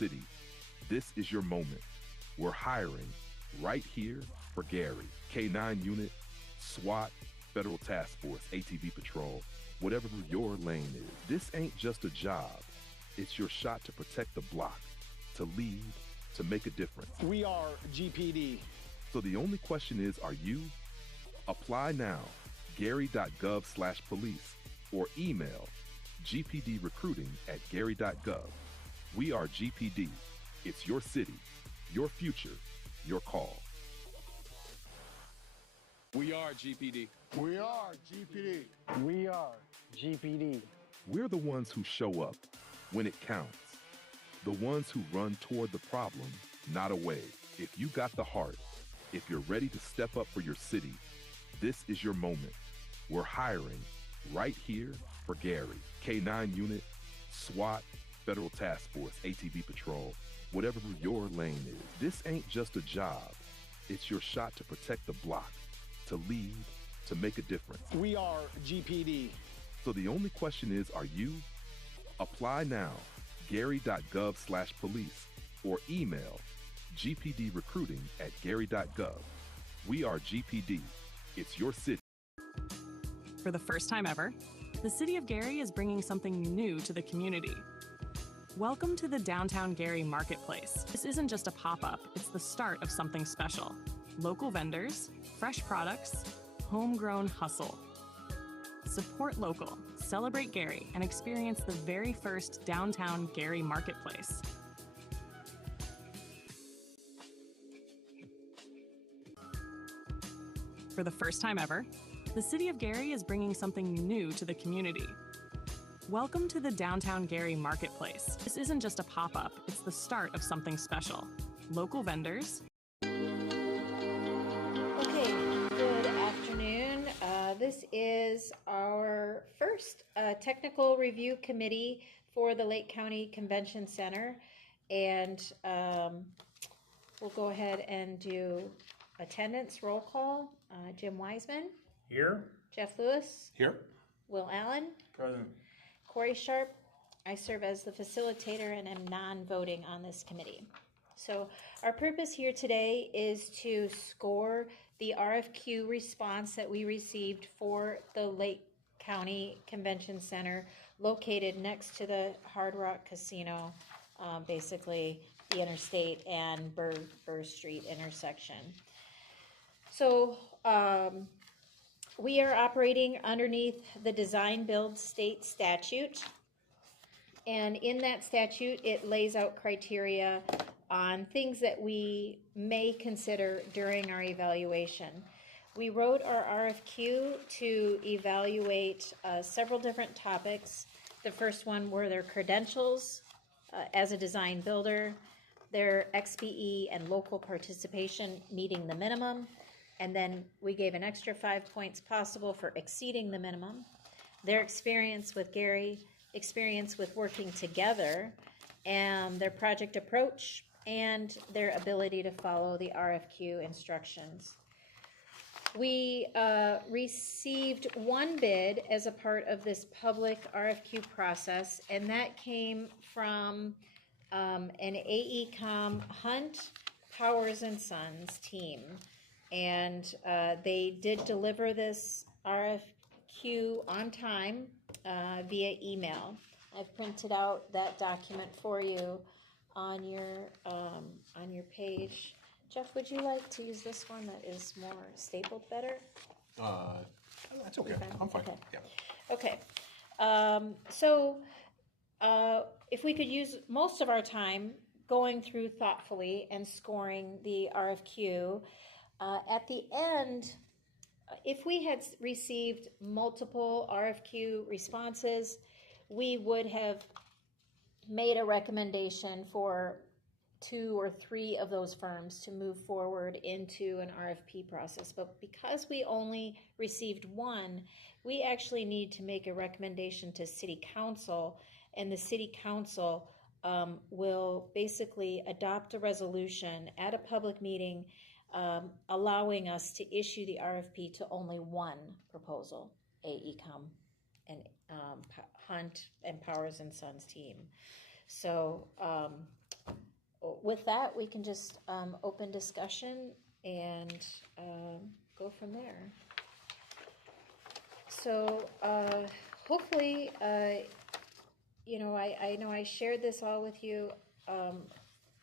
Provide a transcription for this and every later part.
city. This is your moment. We're hiring right here for Gary. K-9 unit, SWAT, Federal Task Force, ATV Patrol, whatever your lane is. This ain't just a job. It's your shot to protect the block, to lead, to make a difference. We are GPD. So the only question is, are you? Apply now, gary.gov/police, or email gpdrecruiting@gary.gov. We are GPD. It's your city, your future, your call. We are GPD. We are GPD. We are GPD. We're the ones who show up when it counts. The ones who run toward the problem, not away. If you got the heart, if you're ready to step up for your city, this is your moment. We're hiring right here for Gary. K-9 unit, SWAT, Federal Task Force, ATV Patrol, whatever your lane is. This ain't just a job. It's your shot to protect the block, to lead, to make a difference. We are GPD. So the only question is, are you? Apply now, gary.gov/police, or email gpdrecruiting@gary.gov. We are GPD. It's your city. For the first time ever, the City of Gary is bringing something new to the community. Welcome to the Downtown Gary Marketplace. This isn't just a pop-up, it's the start of something special. Local vendors, fresh products, homegrown hustle. Support local, celebrate Gary, and experience the very first Downtown Gary Marketplace. For the first time ever, the City of Gary is bringing something new to the community. Welcome to the Downtown Gary Marketplace. This isn't just a pop-up, it's the start of something special. Local vendors. Okay, good afternoon. This is our first technical review committee for the Lake County Convention Center. And we'll go ahead and do attendance roll call. Jim Wiseman. Here. Jeff Lewis. Here. Will Allen. Present. Corey Sharp. I serve as the facilitator and am non-voting on this committee. So our purpose here today is to score the RFQ response that we received for the Lake County Convention Center located next to the Hard Rock Casino, basically the interstate and Burr Street intersection. So we are operating underneath the Design Build State statute. And in that statute, it lays out criteria on things that we may consider during our evaluation. We wrote our RFQ to evaluate several different topics. The first one were their credentials as a design builder, their XPE and local participation meeting the minimum, and then we gave an extra 5 points possible for exceeding the minimum, their experience with Gary, experience with working together, and their project approach, and their ability to follow the RFQ instructions. We received one bid as a part of this public RFQ process, and that came from an AECom Hunt Powers and Sons team. And they did deliver this RFQ on time via email. I've printed out that document for you on your page. Jeff, would you like to use this one that is more stapled better? That's okay. I'm fine. Okay. Yeah. Okay. So if we could use most of our time going through thoughtfully and scoring the RFQ, at the end, if we had received multiple RFQ responses, we would have made a recommendation for 2 or 3 of those firms to move forward into an RFP process. But because we only received one, we actually need to make a recommendation to City Council, and the City Council will basically adopt a resolution at a public meeting allowing us to issue the RFP to only one proposal, AECom and Hunt and Powers and Sons team. So with that, we can just open discussion and go from there. So hopefully, you know, I know I shared this all with you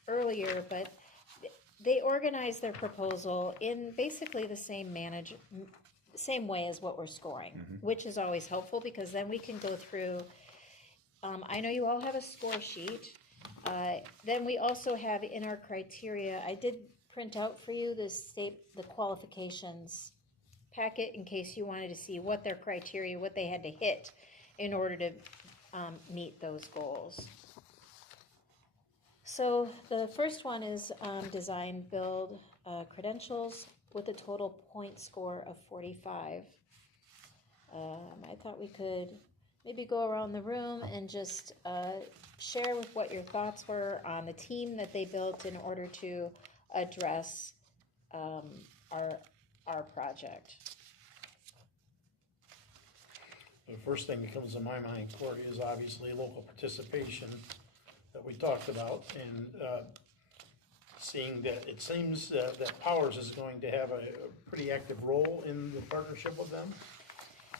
earlier, but they organized their proposal in basically the same way as what we're scoring, which is always helpful because then we can go through. I know you all have a score sheet. Then we also have in our criteria, I did print out for you the qualifications packet in case you wanted to see what their criteria, what they had to hit in order to meet those goals. So the first one is design build credentials with a total point score of 45. I thought we could maybe go around the room and just share with what your thoughts were on the team that they built in order to address our project. The first thing that comes to my mind, Cory, is obviously local participation that we talked about, and seeing that it seems that Powers is going to have a pretty active role in the partnership with them.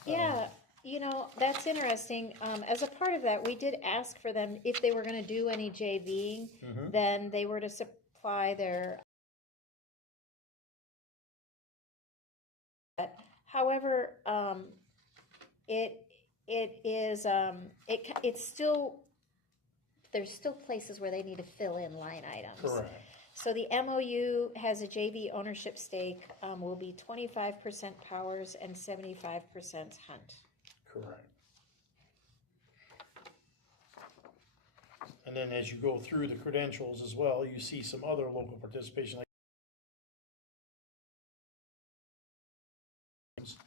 Yeah, you know, that's interesting. As a part of that, we did ask for them if they were going to do any JVing, then they were to supply their. However, it's still, there's still places where they need to fill in line items. Correct. So the MOU has a JV ownership stake, will be 25% Powers and 75% Hunt. Correct. And then as you go through the credentials as well, you see some other local participation.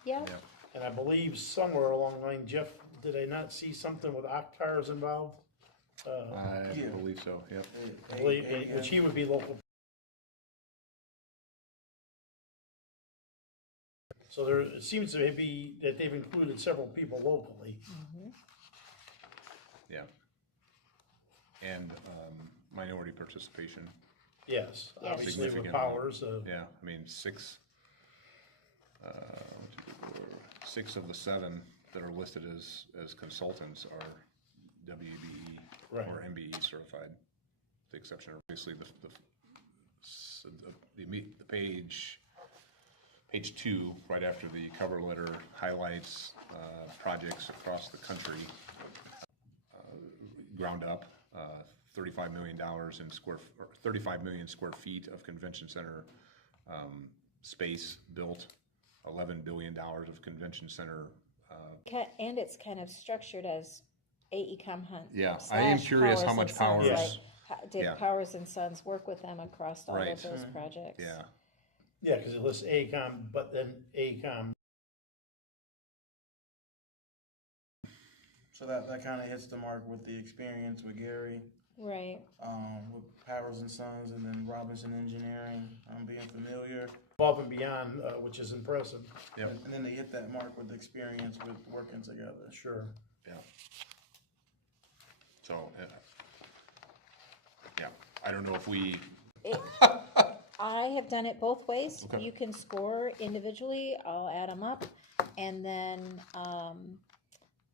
Yep. Yeah. And I believe somewhere along the line, Jeff, did I not see something with Octars involved? I believe so, yep. I believe, which he would be local. So there, it seems to be that they've included several people locally. Yeah. And minority participation. Yes, Yes. obviously with Significant. Powers. Yeah, I mean, six of the 7 that are listed as consultants are WBE Right. or MBE certified. The exception, obviously, the page 2, right after the cover letter, highlights projects across the country, ground up, $35 million in 35 million square feet of convention center space built, $11 billion of convention center. And it's kind of structured as AECom Hunt. Yeah, I am curious how much Powers. Did Yeah. Powers and Sons work with them across all Right. of those projects? Yeah, Yeah, because it lists AECom, but then AECom. So that kind of hits the mark with the experience with Gary, Right. with Powers and Sons, and then Robinson Engineering, being familiar. Above and beyond, which is impressive. yep, And then they hit that mark with experience with working together. Sure. yeah. So, yeah, I don't know if we, I have done it both ways. Okay. You can score individually, I'll add them up, and then,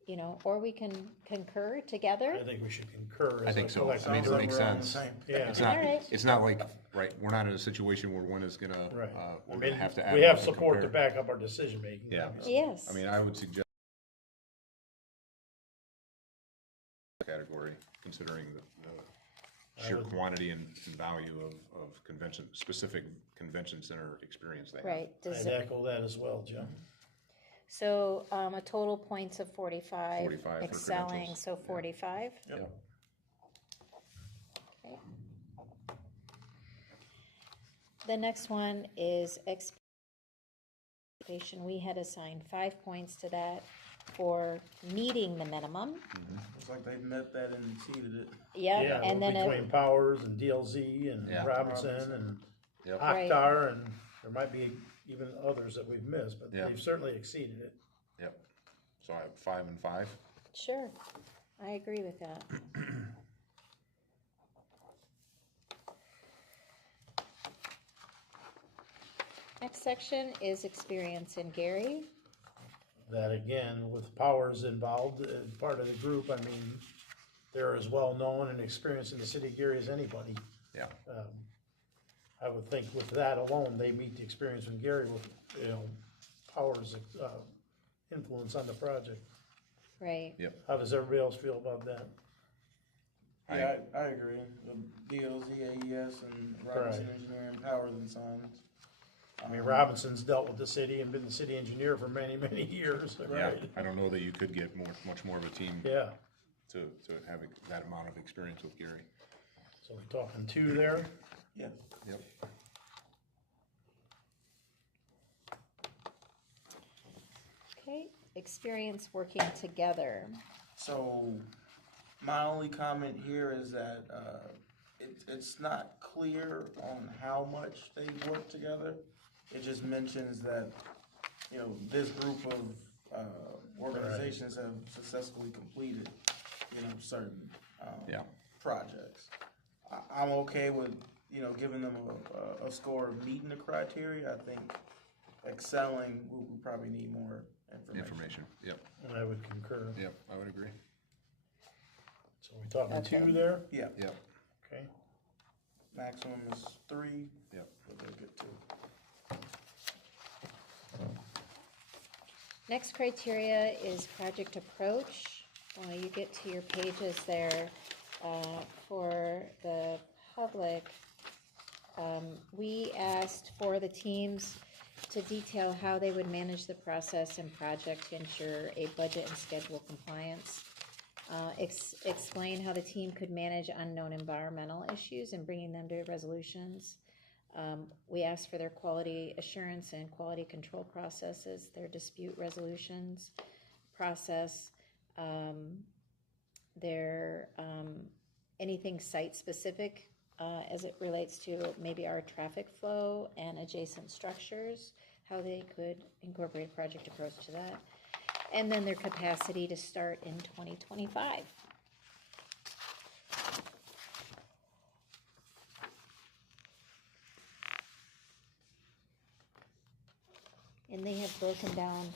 you know, or we can concur together. I think we should concur. I as think a so. collective I mean, it group. makes We're on the sense. same Yeah. it's not, All right. it's not like, right, we're not in a situation where one is gonna, Right. we're I gonna mean, have to add. we them have up and support to compare. back up our decision making. Yeah. obviously. Yes. I mean, I would suggest category, considering the sheer quantity and value of specific convention center experience they have. Right. I'd echo that as well, Jim. So, a total points of 45. 45 for excelling, credentials. so 45. Yep. Okay. The next one is expectation. We had assigned 5 points to that for meeting the minimum. It's like they met that and exceeded it. Yep, Yeah, and then between Powers and DLZ and Yeah. Robinson and Yep. Right. Octar, and there might be even others that we've missed, but Yeah. they've certainly exceeded it. Yep. So I have 5 and 5. sure, I agree with that. next section is experience in Gary. That again, with Powers involved, part of the group, I mean, they're as well known and experienced in the city of Gary as anybody. Yeah, I would think with that alone, they meet the experience in Gary with, Powers' influence on the project. Right. yep. How does everybody else feel about that? Yeah, I agree. The DOZ, AES, and Robinson Right. Engineering, Powers and Sons. I mean, Robinson's dealt with the city and been the city engineer for many, many years, Yeah, right? I don't know that you could get much more of a team Yeah, to have that amount of experience with Gary. so we're talking two there. Yeah. Yep. Okay, experience working together. So, my only comment here is that it's not clear on how much they work together. It just mentions that, this group of organizations have successfully completed, certain Yeah. projects. I'm okay with, giving them a score of meeting the criteria. I think excelling, we probably need more information. Yep, And I would concur. yep, I would agree. So we're talking Okay. two there, Yeah, Yep, okay? maximum is 3, yep. but they'll get 2. Next criteria is project approach. You get to your pages there for the public. We asked for the teams to detail how they would manage the process and project to ensure a budget and schedule compliance. Explain how the team could manage unknown environmental issues and bringing them to resolutions. We asked for their quality assurance and quality control processes, their dispute resolutions process, their anything site specific as it relates to maybe our traffic flow and adjacent structures, how they could incorporate a project approach to that, and then their capacity to start in 2025. And they have broken down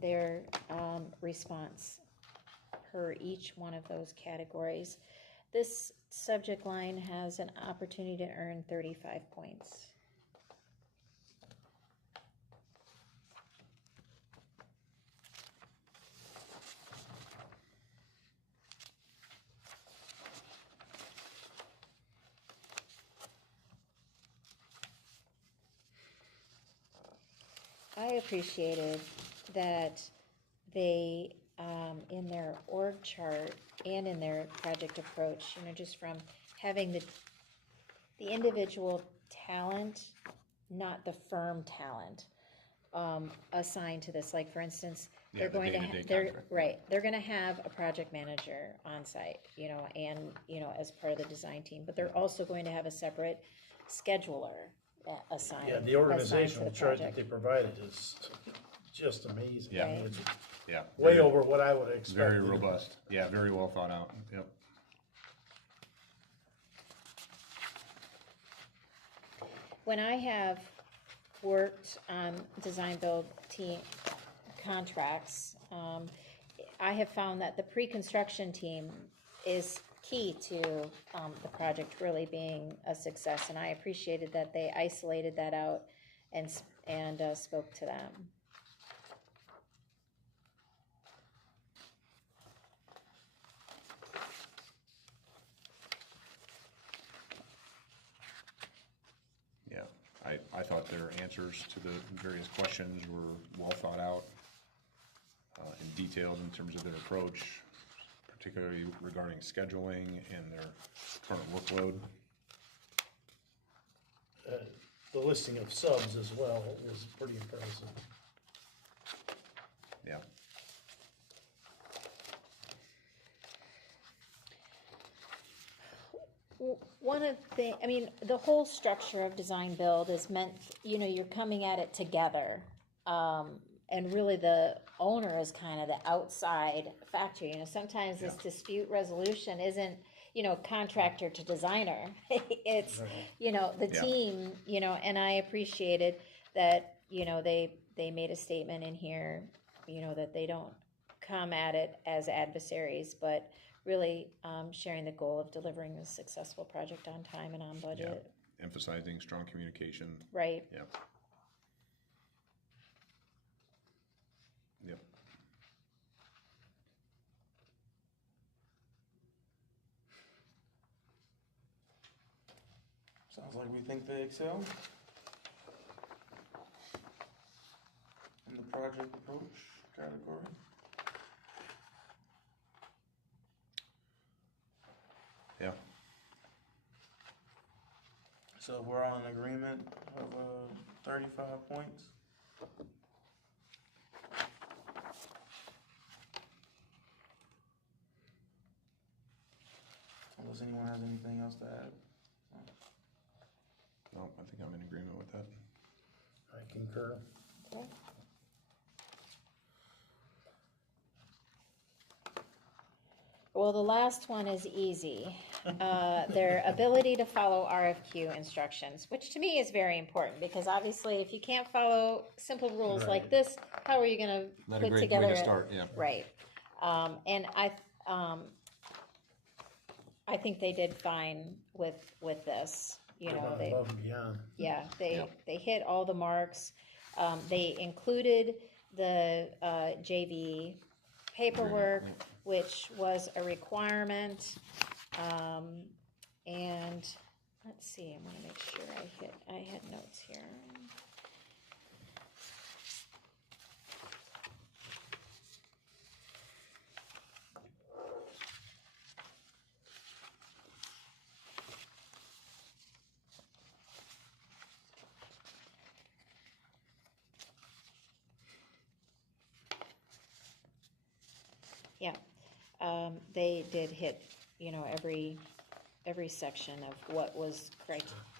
their response per each one of those categories. This subject line has an opportunity to earn 35 points. I appreciated that they, in their org chart and in their project approach, just from having the individual talent, not the firm talent, assigned to this. Like, for instance, Yeah, they're the going to, day-to-day they're, contract. right, they're gonna have a project manager on site, and, as part of the design team, but they're also going to have a separate scheduler assigned. Yeah, the assigned to organizational the chart that project. they provided is just amazing. Yeah. I mean, it's Yeah. way very- over what I would expect. Very robust. Yeah, very well thought out. Yep. When I have worked on design build team contracts, I have found that the pre-construction team is key to the project really being a success, and I appreciated that they isolated that out and spoke to them. Yeah, I thought their answers to the various questions were well thought out and detailed in terms of their approach, particularly regarding scheduling and their current workload. The listing of subs as well was pretty impressive. Yeah. One of the, the whole structure of design build is meant, you're coming at it together. And really the owner is kind of the outside factor. Sometimes this dispute resolution isn't, contractor to designer. It's, the Yeah. team, and I appreciated that, you know, they made a statement in here, you know, that they don't come at it as adversaries, but really sharing the goal of delivering a successful project on time and on budget. Emphasizing strong communication. Right. Yep. Yep. Sounds like we think they excel in the project approach category. Yeah. So we're on an agreement of 35 points. Unless anyone has anything else to add. No, I think I'm in agreement with that. I concur. Okay. Well, the last one is easy. Their ability to follow RFQ instructions, which to me is very important, because obviously if you can't follow simple rules like this, how are you gonna Not a put great together? way to start, yeah. Right. And I think they did fine with this, you know, Gone they, above and beyond. yeah, they Yep. hit all the marks. They included the JV paperwork, which was a requirement. And let's see, I'm gonna make sure I had notes here. Yeah, they did hit, you know, every section of what was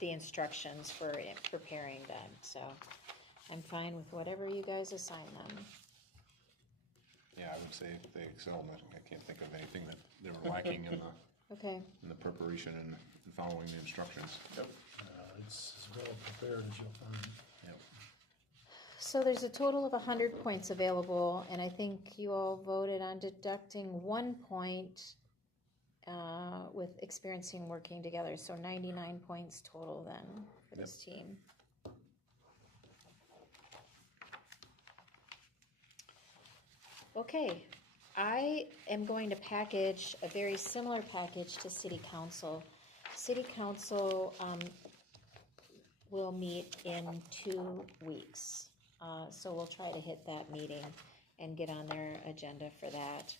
the instructions for preparing them. So I'm fine with whatever you guys assign them. Yeah, I would say they excelled. I can't think of anything that they were lacking Okay. in the preparation and following the instructions. Yep. It's as well prepared as you'll find. Yep. So there's a total of 100 points available, and I think you all voted on deducting 1 point with experiencing working together. So 99 points total then for this team. Okay, I am going to package a very similar package to City Council. City Council will meet in 2 weeks. So we'll try to hit that meeting and get on their agenda for that.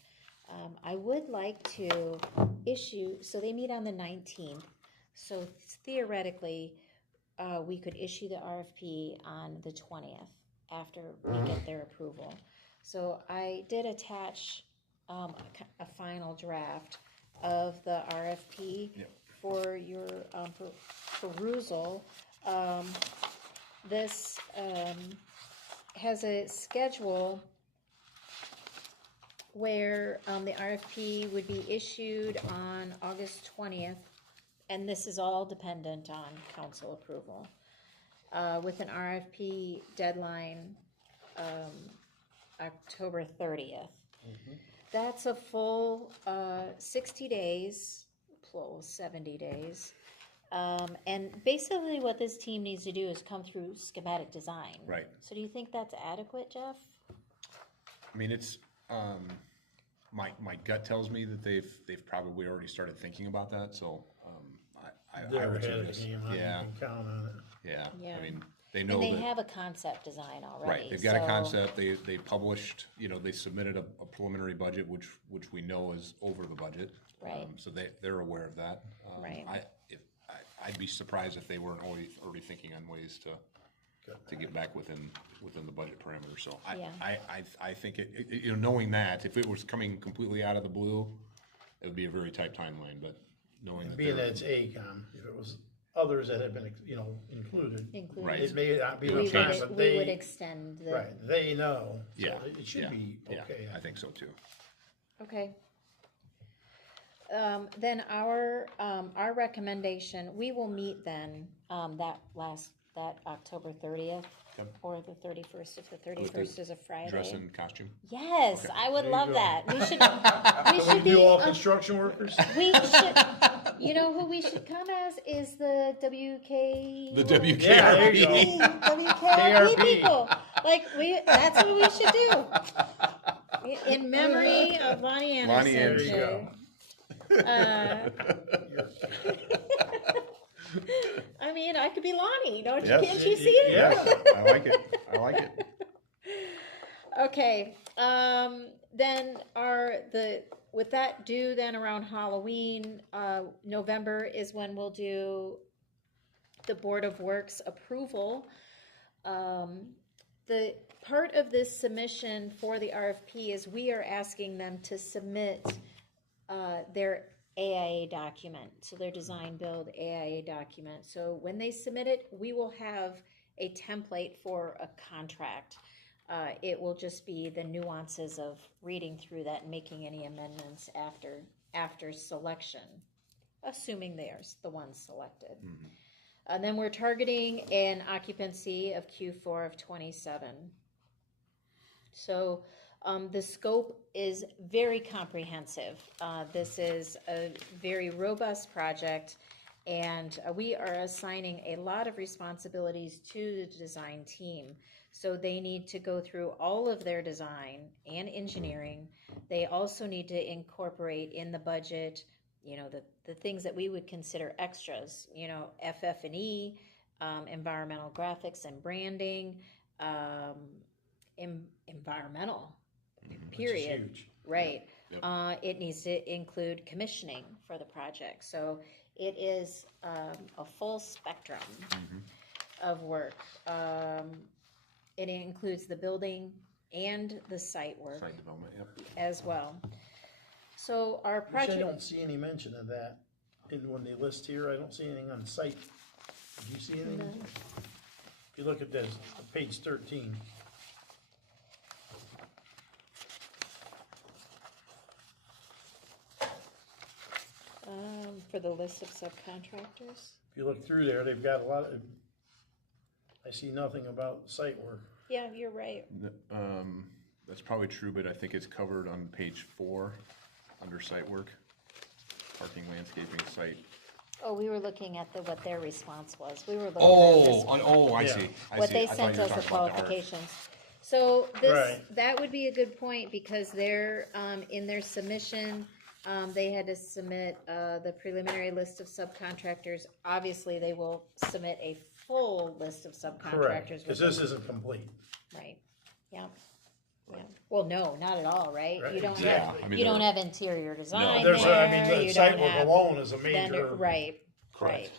I would like to issue, so they meet on the 19th. So theoretically, we could issue the RFP on the 20th after we get their approval. So I did attach a final draft of the RFP for your perusal. This has a schedule where the RFP would be issued on August 20th, and this is all dependent on council approval, with an RFP deadline October 30th. That's a full 60 days, plus 70 days. And basically what this team needs to do is come through schematic design. Right. So do you think that's adequate, Jeff? I mean, it's my gut tells me that they've probably already started thinking about that. So I They're would say ahead of the this. game. I Yeah, can count on it. yeah. Yeah. I mean, they know And they that. have a concept design already. Right, they've got a so- concept, they published, you know, they submitted a preliminary budget, which we know is over the budget. Right. So they're aware of that. Right. I'd be surprised if they weren't already thinking on ways to get back within the budget parameters, so Yeah. I think you know, knowing that, if it was coming completely out of the blue, it would be a very tight timeline, but knowing that Being they're. that it's ACOM, if it was others that had been, you know, included, Included. Right. it may not be It would enough time, change. but We would they, extend the. right, they know. So Yeah. it should yeah, be yeah, okay. I think so too. Okay. Then our recommendation, we will meet then, that October 30th. Yep. Or the 31st, if the 31st is a Friday. Dress in costume. Yes, I would love go. that. We should We do all be, construction workers? we should, you know who we should come as is the WK. The WKRP. Yeah, there you go. WKRP KRP. people. Like, that's what we should do. In memory of Lonnie Anderson. Lonnie There you go. I mean, I could be Lonnie, don't you? Yes. Can't you see it? Yeah. I like it. I like it. Okay, then with that due then around Halloween, November is when we'll do the Board of Works approval. The part of this submission for the RFP is we are asking them to submit their AIA document, so their design build AIA document. So when they submit it, we will have a template for a contract. It will just be the nuances of reading through that and making any amendments after selection, assuming they are the ones selected. And then we're targeting an occupancy of Q4 of 27. So the scope is very comprehensive. This is a very robust project, and we are assigning a lot of responsibilities to the design team. So they need to go through all of their design and engineering. They also need to incorporate in the budget, you know, the things that we would consider extras, you know, FF&E, environmental graphics and branding, environmental, period. Huge. Right. Yep. It needs to include commissioning for the project. So it is a full spectrum of work. It includes the building and the site work Site development, yep. as well. So our Which I project, don't see any mention of that when they list here. I don't see anything on site. Did you see anything? If you look at this, page 13. for the list of subcontractors. If you look through there, they've got a lot of, I see nothing about site work. Yeah, you're right. That's probably true, but I think it's covered on page 4 under site work. Parking, landscaping, site. Oh, we were looking at what their response was. We were looking at this. I Yeah. see. I What see. they I thought sent you were us, the talking about art. qualifications. So this, Right. that would be a good point, because they're, in their submission, they had to submit, the preliminary list of subcontractors. Obviously, they will submit a full list of Correct, subcontractors. because this isn't complete. Right, yeah, yeah. Well, no, not at all, right? Right, You don't exactly. have, I mean, you don't there- have interior design There's, I mean, there, the you site don't work have alone is a vendor, major. right, Correct. right.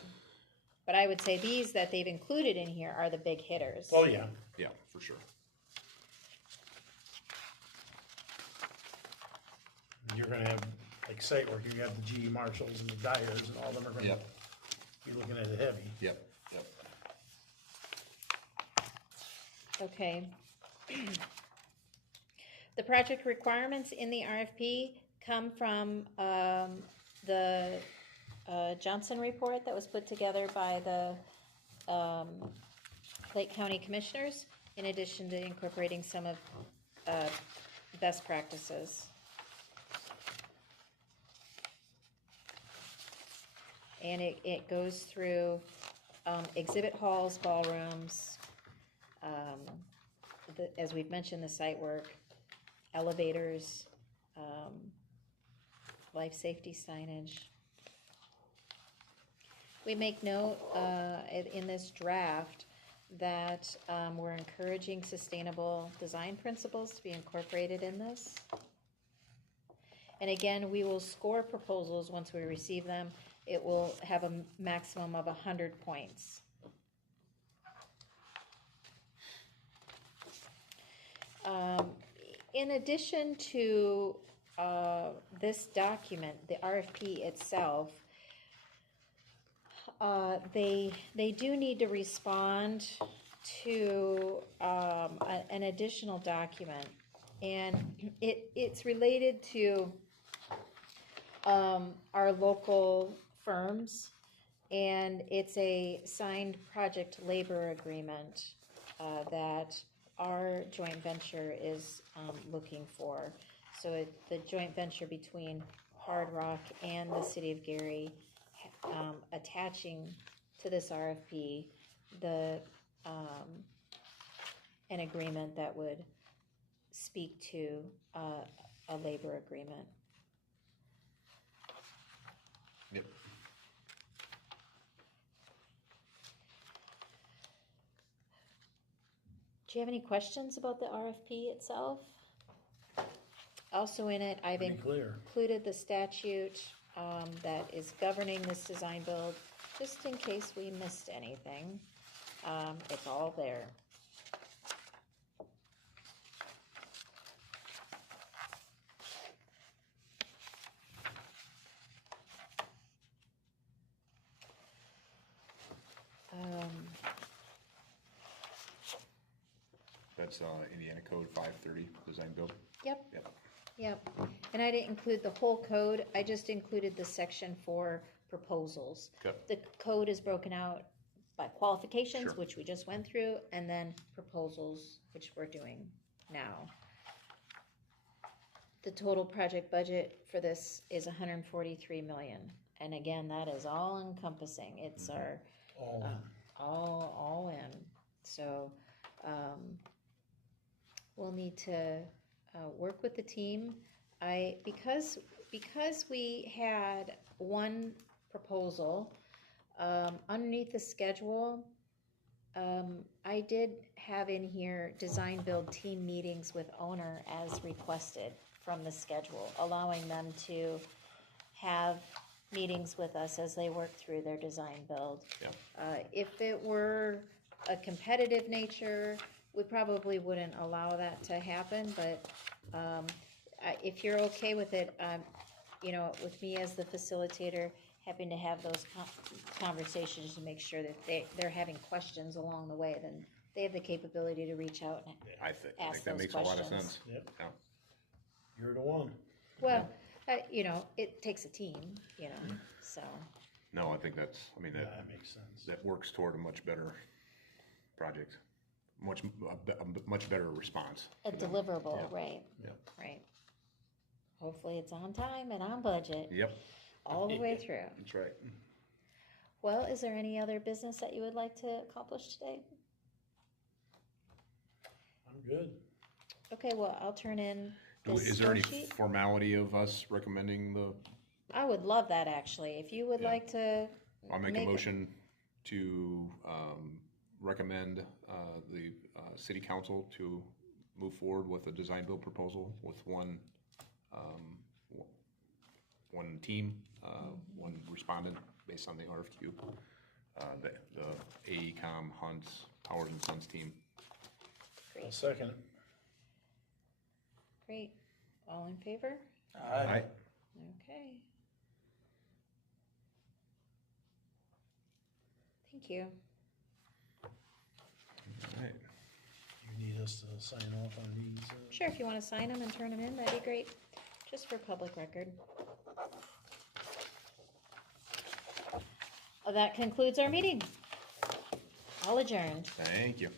But I would say these that they've included in here are the big hitters. Oh, yeah. Yeah, for sure. You're gonna have, like, site work, you have the GE Marshalls and the Dyers, and all of them are gonna Yep. be looking at it heavy. Yep. Yep. Okay. The project requirements in the RFP come from the Johnson report that was put together by the Lake County Commissioners, in addition to incorporating some of best practices. And it goes through exhibit halls, ballrooms, as we've mentioned, the site work, elevators, life safety signage. We make note in this draft that we're encouraging sustainable design principles to be incorporated in this. And again, we will score proposals once we receive them. It will have a maximum of 100 points. In addition to this document, the RFP itself, they do need to respond to an additional document, and it's related to our local firms, and it's a signed project labor agreement. that our joint venture is looking for. So the joint venture between Hard Rock and the City of Gary, attaching to this RFP an agreement that would speak to a labor agreement. Yep. Do you have any questions about the RFP itself? Also in it, I've Pretty clear. included the statute that is governing this design build, just in case we missed anything. It's all there. That's Indiana Code 530, design build. Yep. Yep. Yep, and I didn't include the whole code, I just included the section for proposals. Okay. The code is broken out by qualifications, Sure. which we just went through, and then proposals, which we're doing now. The total project budget for this is 143 million, and again, that is all encompassing, it's our, all in, so, we'll need to work with the team. Because we had one proposal, underneath the schedule, I did have in here design build team meetings with owner as requested from the schedule, allowing them to have meetings with us as they work through their design build. Yeah. If it were a competitive nature, we probably wouldn't allow that to happen, but if you're okay with it, you know, with me as the facilitator, having to have those conversations to make sure that they're having questions along the way, then they have the capability to reach out and I think ask that those makes a lot of questions. sense. Yep. Yeah. You're the one. Well, you know, it takes a team, you know, so. No, I think that's, I mean, Yeah, that, that makes sense. that works toward a much better project. A much better response. A deliverable, Yeah. right, Yeah. right. Hopefully it's on time and on budget, Yep. all the way through. That's right. Well, is there any other business that you would like to accomplish today? I'm good. Okay, well, I'll turn in the Is there any score sheet. formality of us recommending the, I would love that, actually. If you would Yeah. like to. I'll make a motion to recommend the city council to move forward with a design build proposal with one team, one respondent based on the RFQ. The AECom Hunts Howard and Sons team. I'll second it. Great. All in favor? Aye. Okay. Thank you. All right. You need us to sign off on these? Sure, if you want to sign them and turn them in, that'd be great. Just for public record. Well, that concludes our meeting. All adjourned. Thank you.